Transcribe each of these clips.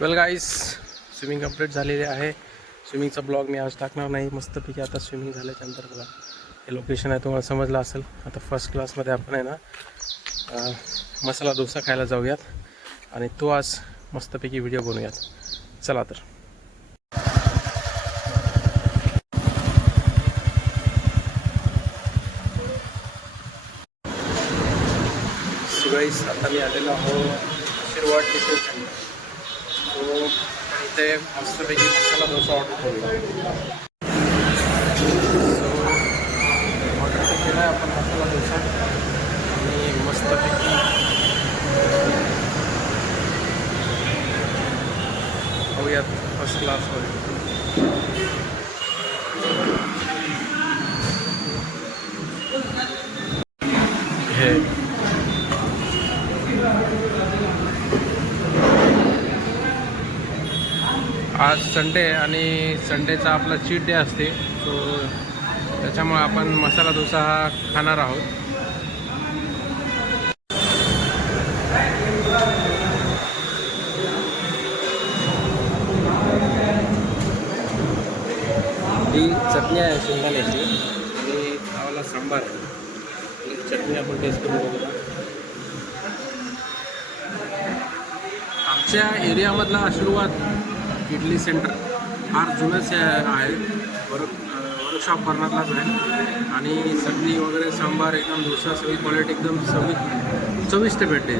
वेल गाईस, swimming complete झालेली आहे. स्विमिंगचा blog मी आज टाकणार नाही. मस्तपैकी आता स्विमिंग झाल्याच्यानंतर बघा हे लोकेशन आहे, तुम्हाला समजलं असेल. आता फर्स्ट क्लासमध्ये आपण आहे ना मसाला डोसा खायला जाऊयात आणि तो आज मस्तपैकी व्हिडिओ बनवूयात. चला तर. गाईस, आता मी आलेलो आहो शिरवाड टिफिन सेंटर. तो इथे मस्तपैकी मसाला डोसा ऑर्डर करूया. ऑर्डर केला आहे आपण मसाला डोसा आणि मस्तपैकी खाऊयात फर्स्ट क्लासमध्ये. हे आज संडे आणि संडेचा आपला चीट डे असते, सो त्याच्यामुळे आपण मसाला डोसा हा खाणार आहोत. ही चटणी आहे शेंगदाण्याची आणि खावाला सांबार आहे. चटणी आपण टेस्ट करून बघूया. आमच्या एरियामधला आशीर्वाद इडली सेंटर फार जुनंच आहे. वर्कशॉप करणारलाच आहे आणि चटणी वगैरे सांबार एकदम डोसा सगळी क्वालिटी एकदम चविष्ट भेटते.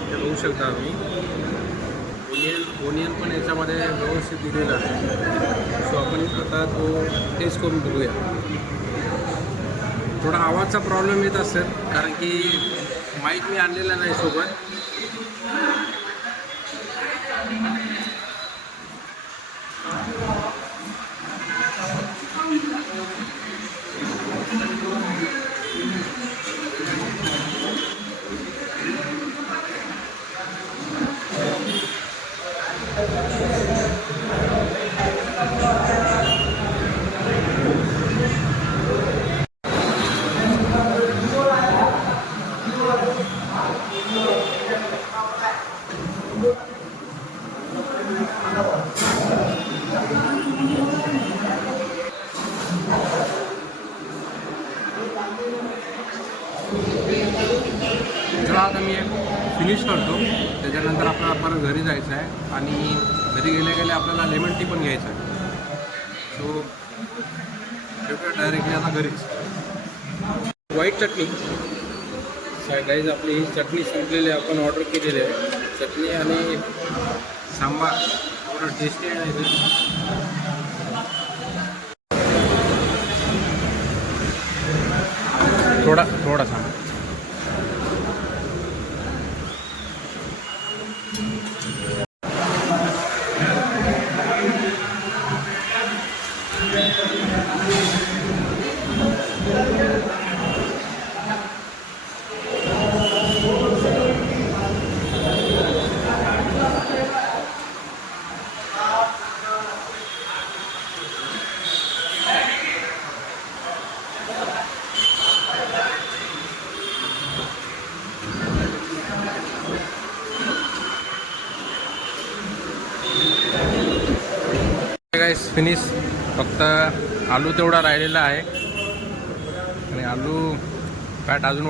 हे बघू शकता तुम्ही, ओनियन पण याच्यामध्ये व्यवस्थित दिलेला आहे. सो आपण आता तो टेस्ट करून बघूया. थोडा आवाजचा प्रॉब्लेम येत असेल कारण की माईक मी आणलेला नाही सोबत. जेव्हा आता मी फिनिश करतो त्याच्यानंतर आपल्याला परत घरी जायचं आहे आणि घरी गेल्या आपल्याला लेमन टी पण घ्यायचं आहे. सो भेटूया डायरेक्टली आता घरीच. व्हाईट चटणी गाईज, आपली ही चटणी संपलेली आपण ऑर्डर केलेली आहे. चटणी आणि सांबार थोडं टेस्टी आहे. थोडा सांगा. गाईस, फिनिश. फक्त आलू तेवढा राहिलेला आहे आणि आलू फॅट अजून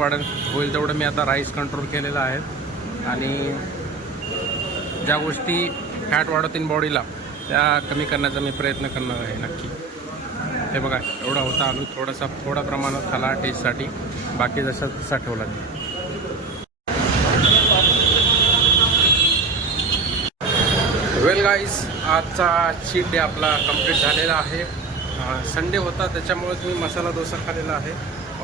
होईल तेवढं मी आता राईस कंट्रोल केलेला आहे. आणि ज्या गोष्टी फॅट वाढवतील बॉडीला त्या कमी करण्याचा मी प्रयत्न करणार आहे नक्की. हे बघा, एवढा होता आलू. थोडा प्रमाणात खाला टेस्टसाठी, बाकी जसा तसा ठेवला. वेल गाईज, आजचा चीट डे आपला कंप्लीट झालेला आहे. संडे होता त्याच्यामुळेच मी मसाला डोसा खाल्लेला आहे.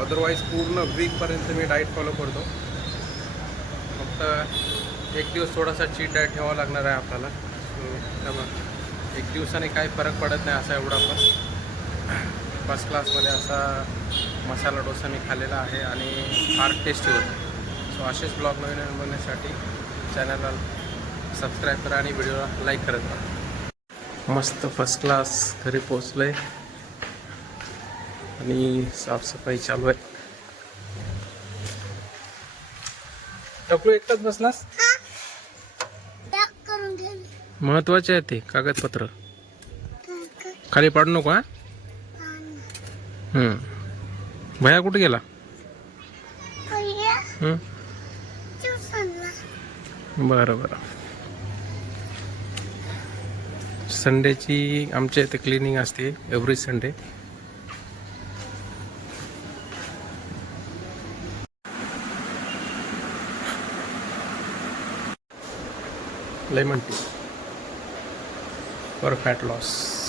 अदरवाईज पूर्ण वीकपर्यंत मी डाएट फॉलो करतो. फक्त एक दिवस थोडासा चीट डाएट ठेवावा लागणार आहे आपल्याला. सो त्यामुळे एक दिवसाने काही फरक पडत नाही असा एवढा. पण फर्स्ट क्लासमध्ये असा मसाला डोसा मी खाल्लेला आहे आणि फार टेस्टी होता. सो असेच ब्लॉग नवीन बनवण्यासाठी चॅनलला सबस्क्राईब करा आणि व्हिडिओला लाईक करत राहा. मस्त फर्स्ट क्लास घरी पोचलो आहे आणि साफसफाई चालू आहे. टकलू एकटाच बसलास? करून घे. महत्वाचे आहे ते कागदपत्र. खाली पाडू नको हा. भैया कुठे गेला? बरं बरं. संडेची आमच्या इथे क्लिनिंग असते every Sunday. Lemon tea for fat loss.